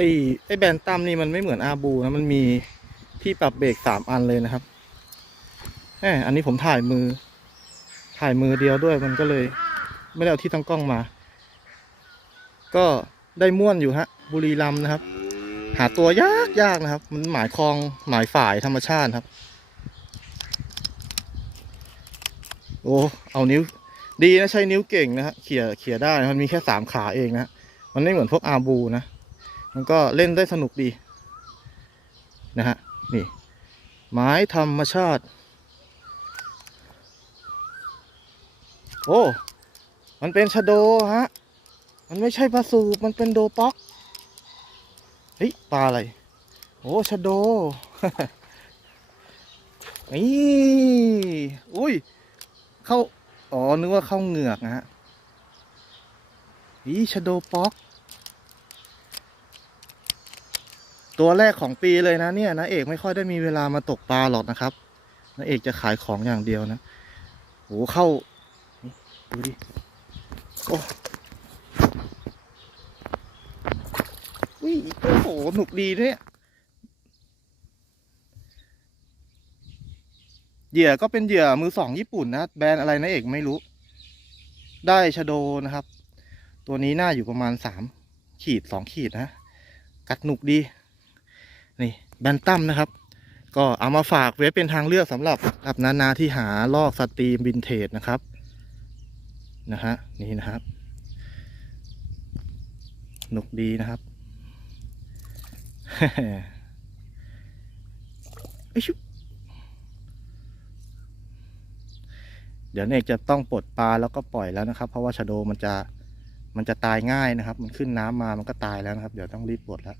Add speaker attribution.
Speaker 1: ไอ้ไอ้แบนตัมนี่มันไม่เหมือนอาบูนะมันมีที่ปรับเบรกสามอันเลยนะครับแหมอันนี้ผมถ่ายมือ ถ่ายมือเดียวด้วยมันก็เลย ไม่ได้เอาที่ตั้งกล้องมา ก็ได้ม่วนอยู่ฮะ บุรีรัมนะครับ หาตัวยากยากนะครับ มันหมายคลองหมายฝ่ายธรรมชาติครับ โอ้เอานิ้ว ดีนะใช้นิ้วเก่งนะฮะเขี่ยเขี่ยได้มันมีแค่สามขาเองนะมันไม่เหมือนพวกอาบูนะ มันก็เล่นได้สนุกดีนะฮะนี่ไม้ธรรมชาติ โอ้มันเป็นชะโดฮะ มันไม่ใช่ปลาสูบมันเป็นโดป๊อกเฮ้ยปลาอะไร โอ้ชะโดนี่อุ้ย เข้า อ๋อ นึกว่าเข้าเหงือกนะฮะอีชะโดป๊อก ตัวแรกของปีเลยนะเนี่ยนะเอกไม่ค่อยได้มีเวลามาตกปลาหรอกนะครับนะเอกจะขายของอย่างเดียวนะโหเข้าดูดิโอ้วิโอ้โหหนุกดีเนี่ยเหยื่อก็เป็นเหยื่อมือสองญี่ปุ่นนะ แบรนด์อะไรนะเอกไม่รู้ ได้ชะโดนะครับ ตัวนี้หน่าอยู่ประมาณสามขีดสองขีดนะ กัดหนุกดี นี่แบนตัมนะครับ ก็เอามาฝากไว้เป็นทางเลือกสำหรับกับนานาที่หาลอกสตรีมวินเทจนะครับนะฮะนี่นะครับหนุกดีนะครับไอยเดี๋ยวเนกจะต้องปลดปลาแล้วก็ปล่อยแล้วนะครับ เพราะว่าชะโดมันจะมันจะตายง่ายนะครับ มันขึ้นน้ำมามันก็ตายแล้วนะครับ เดี๋ยวต้องรีบปลดแล้ว